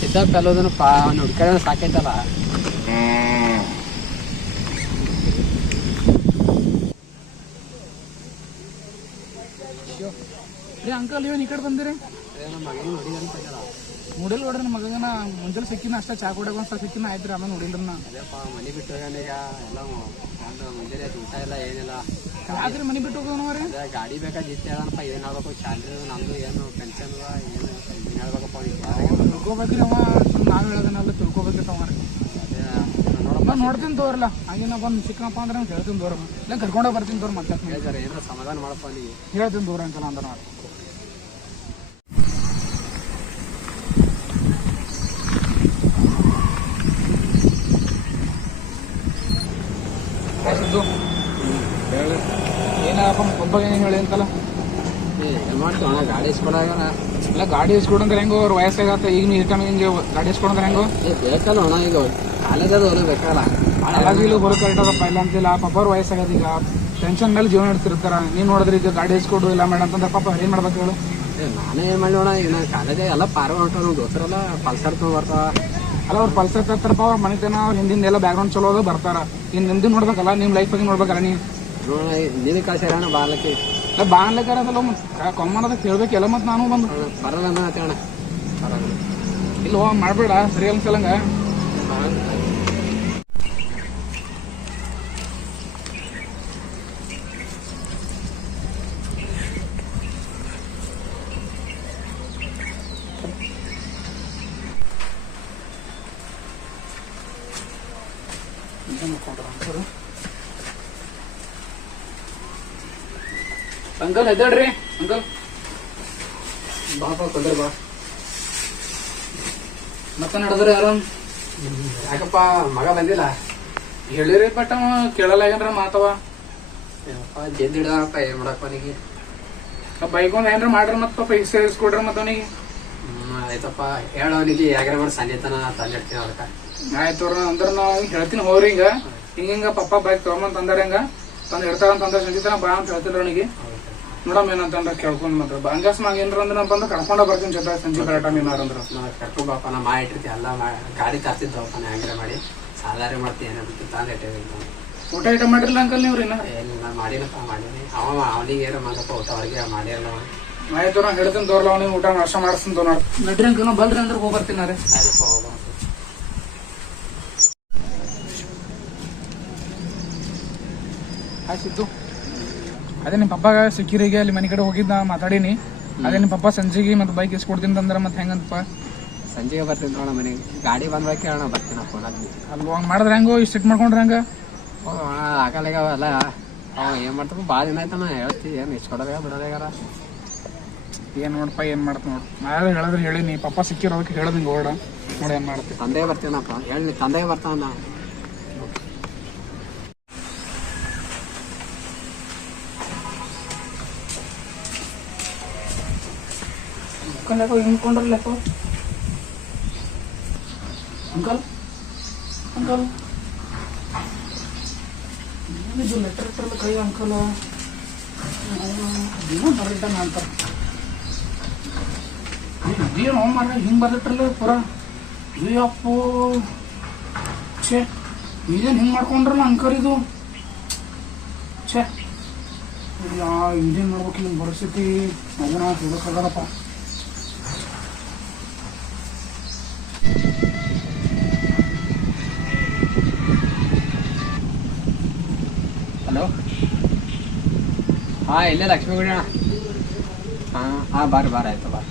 ಬಿದ್ದಪ್ಪ ಎಲ್ಲೋದನ್ನು ಪಾ ಹುಡ್ಕಡೆ ಸಾಕೈತಲ್ಲ. ರೀ ಅಂಕಲ್ ಇವನ್ ಈ ಕಡೆ ಬಂದಿರಿ? ನೋಡಿಲ್ ನೋಡ್ರಿ ನಮ್ಮ ಮಗನ ಮುಂಜಾನೆ ಸಿಕ್ಕಿನ ಅಷ್ಟ ಚಾ ಕುಡಿಯಾಕ ಒಂದ್ಸಲ ಸಿಕ್ಕಿನ ಆಯ್ತ್ರಿ ಆಮೇಲೆ ನೋಡಿಲ್ರಿ ನಾ. ಅದೇಪ್ಪ ಮನೆ ಬಿಟ್ಟು ಹೋಗ್ಯಾನ ಈಗ ಎಲ್ಲ ಮುಂಜಾನೆ ಆಯ್ತು ಊಟ ಇಲ್ಲ ಏನಿಲ್ಲ. ರಾತ್ರಿ ಮನೆ ಬಿಟ್ಟು ಹೋಗೋಣ ರೀ ಗಾಡಿ ಬೇಕಾ ಜಿತ್ ಹೇಳಪ್ಪ ಏನ್ ಹೇಳ್ಬೇಕು? ಸ್ಯಾಲ್ರಿ ನಮ್ದು ಏನು ಪೆನ್ಷನ್ ಏನು ಏನು ಹೇಳ್ಬೇಕಪ್ಪ ತಿಳ್ಕೊಬೇಕ್ರಿ ಅವ ನಾವು ಹೇಳೋದನ್ನೆಲ್ಲ ತಿಳ್ಕೊಬೇಕ್ರಿ ಅವ ರೀ ಅದೇ ನೋಡಪ್ಪ. ನಾ ನೋಡ್ತೀನಿ ತೋರಲ್ಲ ಹಂಗಿನ ಬಂದು ಸಿಕ್ಕಪ್ಪ ಅಂದ್ರೆ ನಾನು ಹೇಳ್ತೀನಿ ದೂರ ಇಲ್ಲ ಕರ್ಕೊಂಡೋಗಿ ಬರ್ತೀನಿ ತೋರ್ ಮತ್ತೆ ಬೇಜಾರ ಏನಾರ ಸಮಾಧಾನ ಮಾಡಪ್ಪ ಅಲ್ಲಿ ಹೇಳ್ತೀನಿ ದೂರ ಅಂತಲ್ಲ ಅಂದ್ರೆ ನಾನು ಹೇಳಿ ಒಬ್ಬ ಏನು ಹೇಳಿ ಅಂತಲ್ಲ? ಮಾಡ್ತೀವಿ ಗಾಡಿ ಇಸ್ಕೊಡಾಗಣ ಇಲ್ಲ ಗಾಡಿ ಇಸ್ಕೊಡಂದ್ರೆ ಹೆಂಗೋ ಅವ್ರ ವಯಸ್ಸಾಗತ್ತ ಈಗ ನೀವು ಇರ್ತಾನೆ ಹಿಂಗೆ ಗಾಡಿ ಇಸ್ಕೊಡಂದ್ರೆ ಹೆಂಗೋ? ಬೇಕಲ್ಲ ಅಣ್ಣ ಈಗ ಕಾಲೇಜ್ ಅದು ಹೋಗ್ಲಿ ಬೇಕಲ್ಲ. ಅಲಾಗಿಲು ಬರೋ ಕರೆಕ್ಟದಪ್ಪ ಇಲ್ಲ ಅಂತಿಲ್ಲ ಪಾಪ ಅವ್ರ ವಯಸ್ಸಾಗದ ಈಗ. ಟೆನ್ಷನ್ ಮೇಲೆ ಜೀವನ ಇಡ್ತಿರ್ತಾರ ನೀನು ನೋಡಿದ್ರೆ ಈಗ ಗಾಡಿ ಇಸ್ಕೊಡು ಇಲ್ಲ ಮೇಡಮ್ ಅಂತಂದ್ರೆ ಪಾಪ ಏನ್ ಮಾಡ್ಬೇಕು ಹೇಳು? ನಾನೇ ಏನ್ ಮಾಡಿ ನೋಡ ಈಗ ಕಾಲೇಜೇ ಎಲ್ಲ ಪಾರ್ವ ಹೊಂಟಾವ ನಮ್ಮ ದೋಸ್ತರೆಲ್ಲ ಪಲ್ಸರ್ ತೊಗೊಂಡ್ ಬರ್ತಾವ ಅಲ್ಲ ಅವ್ರು ಪಲ್ಸರ್ ತರ್ತಾರಪ್ಪ ಅವ್ರ ಮನೆತನ ಅವ್ರ ಹಿಂದಿನ ಎಲ್ಲ ಬ್ಯಾಕ್ಗ್ರೌಂಡ್ ಚಲೋ ಅದು ಬರ್ತಾರ. ಇನ್ನು ನಿಮ್ದು ನೋಡ್ಬೇಕಲ್ಲ ನಿಮ್ ಲೈಫ್ ಬಗ್ಗೆ ನೋಡ್ಬೇಕಲ್ಲ ನೀ ನೋಡ ನಿನ್ನ ಕಳ್ಸ್ಯಾರಣ ಬಾರ್ಲಕ್ಕೆ ಇಲ್ಲ ಬಾಣ್ಲಿಕ್ಕಾರದಲ್ಲ ಕೊಮ್ಮನದ ಕೇಳ್ಬೇಕೆಲ್ಲ ಮತ್ ನಾನು ಬಂದು ಬರಲ್ಲ ಅಣ್ಣ ಆತ ಅಣ್ಣ ಬರಲ್ಲ ಇಲ್ಲ ಹೋಗ್ ಮಾಡ್ಬೇಡ ಸರಿ ಅನ್ಸಲಂಗ ಅಂಕಲ್ ಎದ್ದಾಡ್ರಿ ಅಂಕಲ್. ಬಾಪ ಕುಂದ್ರ ಬಾ. ಮತ್ತೆ ನಡೆದ್ರಿ ಯಾರು ಯಾಕಪ್ಪ ಮಗ ಬಂದಿಲ್ಲ? ಹೇಳಿರಿ ಬಟ್ ಅವ ಕೇಳಲ್ಲ ಏನ್ರ ಮಾತವ. ಏನಪ್ಪ ಜೆದ್ದಿಡಪ್ಪ ಏನ್ ಮಾಡಪ್ಪ ಅವನಿಗೆ? ಬೈಕ್ ಒಂದ್ ಏನ್ರ ಮಾಡ್ರಿ ಮತ್ತ ಪಾಪ ಈಗ ಸೇರಿಸ್ಕೊಡ್ರಿ ಮತ್ತ ಅವನಿಗೆ. ಆಯ್ತಪ್ಪ. ಹೇಳ ಅವನಿಗೆ ಯಾಗ್ರ ಮಾಡಿ ಸಂಜೆತನ ತಂದಿಡ್ತೀನಿ ಅದಕ್ಕ ಆಯ್ತು ಅಂದ್ರ ನಾವು ಹೇಳ್ತೀನಿ ಹೋಗ್ರಿ ಹಿಂಗ. ಹಿಂಗ ಹಿಂಗ ಪಪ್ಪ ಬೈಕ್ ತಗೊಂಬಂದ್ ತಂದಾರ ಹಿಂಗ. ತಂದ್ ಇಡ್ತಾರಂತ ಅಂತಂದ್ರೆ ಸಂಜೆತನ ಬಾ ಅಂತ ಹೇಳ್ತಿದ್ರ ಅವನಿಗೆ. ನೋಡಮ್ ಏನಂತಂದ್ರ ಕೇಳ್ಕೊಂಡ್ ಮಾತ್ರ. ನಾಗ ಏನ್ರ ಅಂದ್ರೆ ನಾ ಬಂದು ಕರ್ಕೊಂಡ ಬರ್ತೀನಿ ಜೊತೆ ಸಂಜೆ ಕರೆಕ್ಟ್ ಟೈಮ್ ಏನಾರ ಅಂದ್ರ. ನಾ ಮಾ ಬಾಪ ನಾ ಮಾಡಿ ಇಟ್ಟಿರ್ತಿ ಎಲ್ಲ ಗಾಡಿ ತರ್ತಿದ್ದವಪ್ಪ ನಾ ಹೆಂಗ್ರೆ ಮಾಡಿ. ಸಾಲಾರಿ ಮಾಡ್ತೀನಿ ಏನಂತ ತಂದು ಇಟ್ಟಿರ್ತೀನಿ ಊಟ ಐಟಮ್ ಮಾಡಿರಲ್ಲ ಅಂಕಲ್ ನೀವ್ರಿ ಇನ್ನ? ಏನಿಲ್ಲ ನಾ ಮಾಡಿನಪ್ಪ ಮಾಡೀನಿ. ಅವ ಅವನಿಗೆ ಏನೋ ಮಾಡಪ್ಪ ಊಟ ಅವ್ರಿಗೆ ಮಾಡಿರಲ್ಲ. ಆಯ್ತು ನಾ ಹೇಳ್ತೀನಿ ತೋರ್ಲ ಅವನಿಗೆ ಊಟ ನಾಶ ಮಾಡಿಸ್ತೀನಿ ತೋರ್ ನೋಡ್ ನಡ್ರಿ ಅಂಕಲ್ ಬಲ್ರಿ ಅಂದ್ರೆ ಹೋಗಿ ಬರ್ತೀನಿ ರೀ ಆಯ್ತಪ್ಪ ಹೋಗ. ಸಿದ್ದು. ಅದೇ ನಿಮ್ಮ ಪಪ್ಪಾಗ ಸಿಕ್ಕಿರಿಗೆ ಅಲ್ಲಿ ಮನೆ ಕಡೆ ಹೋಗಿದ್ದ ಮಾತಾಡೀನಿ. ಅದೇ ನಿಮ್ಮ ಪಪ್ಪ ಸಂಜೆಗೆ ಮತ್ತೆ ಬೈಕ್ ಇಸ್ಕೊಡ್ತೀನಿ ಅಂದ್ರೆ ಮತ್ತೆ ಹೆಂಗಂತಪ್ಪ? ಸಂಜೆಗೆ ಬರ್ತೀನಿ ನೋಡ ಮನೆಗೆ. ಗಾಡಿ ಬಂದ್ಬೇಕು ಹೇಳೋಣ ಬರ್ತೀನಿ ಫೋನ್ ಅಲ್ಲಿ ಹಂಗೆ ಮಾಡಿದ್ರೆ ಹೆಂಗೋ ಇಷ್ಟು ಸಿಟ್ ಮಾಡ್ಕೊಂಡ್ರೆ ಹೆಂಗ? ಆಗಲ್ಲ ಅಲ್ಲ. ಅವ ಏನ್ ಮಾಡ್ತಾರ ಭಾಳ ದಿನ ಆಯ್ತಾನ ಹೇಳ್ತಿ ಏನು ಇಸ್ಕೊಡೋದಾಗ ಬಿಡೋದಾಗಾರ ಏನು ನೋಡಪ್ಪ ಏನು ಮಾಡ್ತ ನೋಡು. ನಾನು ಹೇಳಿದ್ರೆ ಹೇಳೀನಿ ಪಪ್ಪ ಸಿಕ್ಕಿರೋದಕ್ಕೆ ಹೇಳೋದು ಹಿಂಗೆ ಓಡ ನೋಡಿ ಏನು ಮಾಡ್ತೀವಿ ತಂದೆ ಬರ್ತೀನಪ್ಪ ಹೇಳಿ ತಂದೆ ಬರ್ತಾನ ಯಾಕೋ ಹಿಂಗ್ಕೊಂಡ್ರಲ್ಲಪ್ಪ ಅಂಕಲ್ ಅಂಕಲ್ ಇದು ಲೆಟರ್ ಇಟ್ಟರಲ್ಲ ಕೈ ಅಂಕಲ್ ಏನೋ ಬರಲಿಟ್ಟಾನ ಅಂತಾರೆ ಇದೇನು ಮಾರ ಹಿಂಗೆ ಬರ್ದಿಟ್ರಲ್ಲ ಪುರ. ಅಯ್ಯಪ್ಪೋ ಛೇ ಇದೇನು ಹಿಂಗೆ ಮಾಡ್ಕೊಂಡ್ರಲ್ಲ ಅಂಕಲ್ ಇದು? ಛೇ. ಇದೇನು ಮಾಡ್ಬೇಕು ಹಿಂಗೆ ಪರಿಸ್ಥಿತಿ ಅದನ್ನ ಹೇಳಕ್ಕಾಗಲ್ಲಪ್ಪ ಹಲೋ ಹಾಂ, ಇಲ್ಲೇ ಲಕ್ಷ್ಮೀ ಗುಡಿ ಅಣ್ಣ. ಹಾಂ ಹಾಂ, ಬಾರಿ, ಬಾರ, ಆಯ್ತು, ಬಾರ.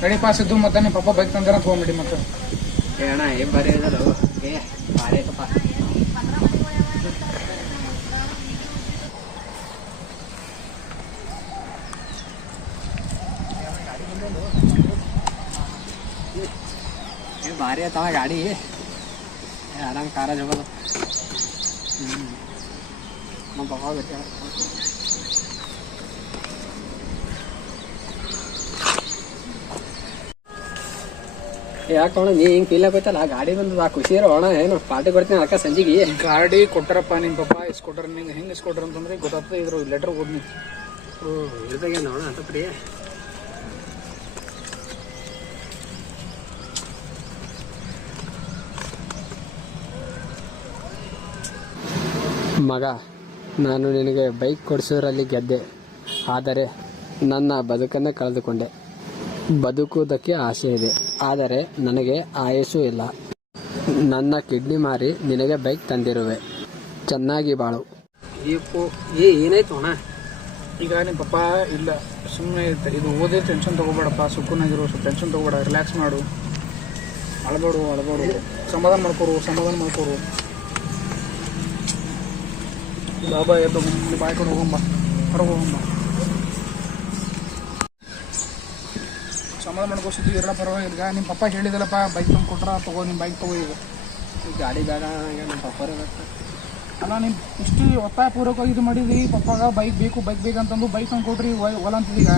ಕಡೆ ಪಾಸ್ ಇದ್ದು ಮತ್ತೆ ನಿಮ್ಮ ಪಪ್ಪ ಬೈಕ್ ತಂದ್ರೆ ತೊಗೊಂಬಿಡಿ ಮತ್ತೆ. ಏ, ಅಣ್ಣ, ಏನ್ ಬಾರಿ ಅದಲ್ಲ ಏ ಬಾರಿ ಆಯ್ತಪ್ಪ ಏ ಭಾರಿ ಆಯ್ತವ ಗಾಡಿ. ಆರಾಮ್ ಕಾರಾಜ್ ಹೋಗೋದು. ಹ್ಞೂ ನಮ್ಮ ಪಪ್ಪ ಯಾಕೆ ಅಣ್ಣ ನೀ ಹಿಂಗ್ ಫೀಲ್ ಆಗೋಯ್ತಲ್ಲ? ಆ ಗಾಡಿ ಬಂದು ಆ ಖುಷಿ ಇರೋ ಅಣ್ಣ ಏನು ಪಾರ್ಟಿ ಕೊಡ್ತೀನಿ ಅಕ್ಕ ಸಂಜೆಗೆ. ಗಾಡಿ ಕೊಟ್ಟರಪ್ಪ ನಿಮ್ಮ ಪಪ್ಪ ಇಸ್ಕೊಟ್ರ ನಿಂಗೆ ಹೆಂಗೆ ಇಸ್ಕೊಟ್ರ ಅಂತಂದ್ರೆ ಗೊತ್ತಾಗ್ತದೆ ಇದ್ರ ಲೆಟರ್ ಓದ್ನಿ. ಓ ಇರ್ದಾಗ ಅಣ್ಣ ಅಂತ ಪ್ರಿಯ ಮಗ, ನಾನು ನಿನಗೆ ಬೈಕ್ ಕೊಡಿಸೋರಲ್ಲಿ ಗೆದ್ದೆ. ಆದರೆ ನನ್ನ ಬದುಕನ್ನೇ ಕಳೆದುಕೊಂಡೆ. ಬದುಕುವುದಕ್ಕೆ ಆಸೆ ಇದೆ. ಆದರೆ ನನಗೆ ಆಯಸ್ಸು ಇಲ್ಲ. ನನ್ನ ಕಿಡ್ನಿ ಮಾರಿ ನಿನಗೆ ಬೈಕ್ ತಂದಿರುವೆ. ಚೆನ್ನಾಗಿ ಬಾಳು. ಏ, ಏನಾಯ್ತು ಅಣ್ಣ? ಈಗ ನಿಮ್ಮ ಪಪ್ಪ ಇಲ್ಲ ಸುಮ್ಮನೆ ಇದು ಓದೇ ಟೆನ್ಷನ್ ತಗೋಬೇಡಪ್ಪ. ಸುಖನಾಗಿರೋ ಸ್ವಲ್ಪ ಟೆನ್ಷನ್ ತೊಗೋಬೇಡ. ರಿಲ್ಯಾಕ್ಸ್ ಮಾಡು. ಅಳಬೇಡು ಅಳಬೇಡು. ಸಮಾಧಾನ ಮಾಡ್ಕೋರು ಸಮಾಧಾನ ಮಾಡ್ಕೋರು. ಬಾಬಾ ಎದ್ದು ಇಲ್ಲಿ ಬಾಯ್ ಕಡೆ ಹೋಗಂಬ ಹೊರಗೆ ಹೋಗಮ್ಮ. ಸಮಾಧಾನ ಮಾಡ್ಕೋಸಿದ್ದು ಇರಲ್ಲ ಪರವಾಗಿಲ್ಲ. ಈಗ ನಿಮ್ಮ ಪಪ್ಪ ಹೇಳಿದಲ್ಲಪ್ಪ ಬೈಕ್ ತಂದು ಕೊಟ್ರ ತಗೋ ನಿಮ್ಮ ಬೈಕ್ ತಗೋ ಈಗ. ಈ ಗಾಡಿ ಬೇಡ ಈಗ ನಿಮ್ಮ ಪಪ್ಪರೇ ಬೇಕು ಅಲ್ಲ ನಿಮ್ಮ ಇಷ್ಟು ಒತ್ತಾಯ ಪೂರ್ವಕವಾಗಿ ಇದು ಮಾಡಿದ್ರಿ ಪಪ್ಪಾಗ ಬೈಕ್ ಬೇಕು ಬೈಕ್ ಬೇಕಂತಂದು ಬೈಕ್ ತಂದು ಕೊಟ್ರಿ ಒಲ ಅಂತಿದ್ದೀಗ.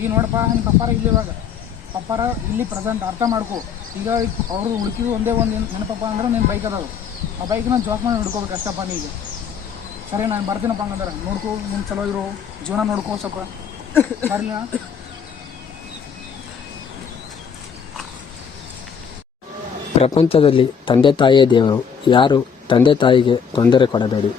ಈಗ ನೋಡಪ್ಪ ನಿಮ್ಮ ಪಪ್ಪಾರ ಇಲ್ಲಿ ಇವಾಗ. ಪಪ್ಪಾರ ಇಲ್ಲಿ ಪ್ರೆಸೆಂಟ್ ಅರ್ಥ ಮಾಡ್ಕೊ. ಈಗ ಅವರು ಹುಡುಕಿದ್ರು ಒಂದೇ ಒಂದು ನೆನಪಪ್ಪ ಅಂದ್ರೆ ನಿಮ್ಮ ಬೈಕ್ ಅದಾವ. ಆ ಬೈಕ್ನ ಮಾಡಿ ಹಿಡ್ಕೋಬೇಕು ಅಷ್ಟಪ್ಪ ನೀಗ ಸರಿ, ನಾನು ಬರ್ತೀನಪ್ಪ ಹಂಗಂದ್ರೆ. ನೋಡ್ಕೋ ನಿನ್ನ ಚಲೋ ಇರೋ ಜೀವನ ನೋಡ್ಕೋ ಸ್ವಲ್ಪ. ಬರಲಿಲ್ಲ ಪ್ರಪಂಚದಲ್ಲಿ ತಂದೆ ತಾಯಿಯೇ ದೇವರು ಯಾರು ತಂದೆ ತಾಯಿಗೆ ತೊಂದರೆ ಕೊಡಬೇಡಿ.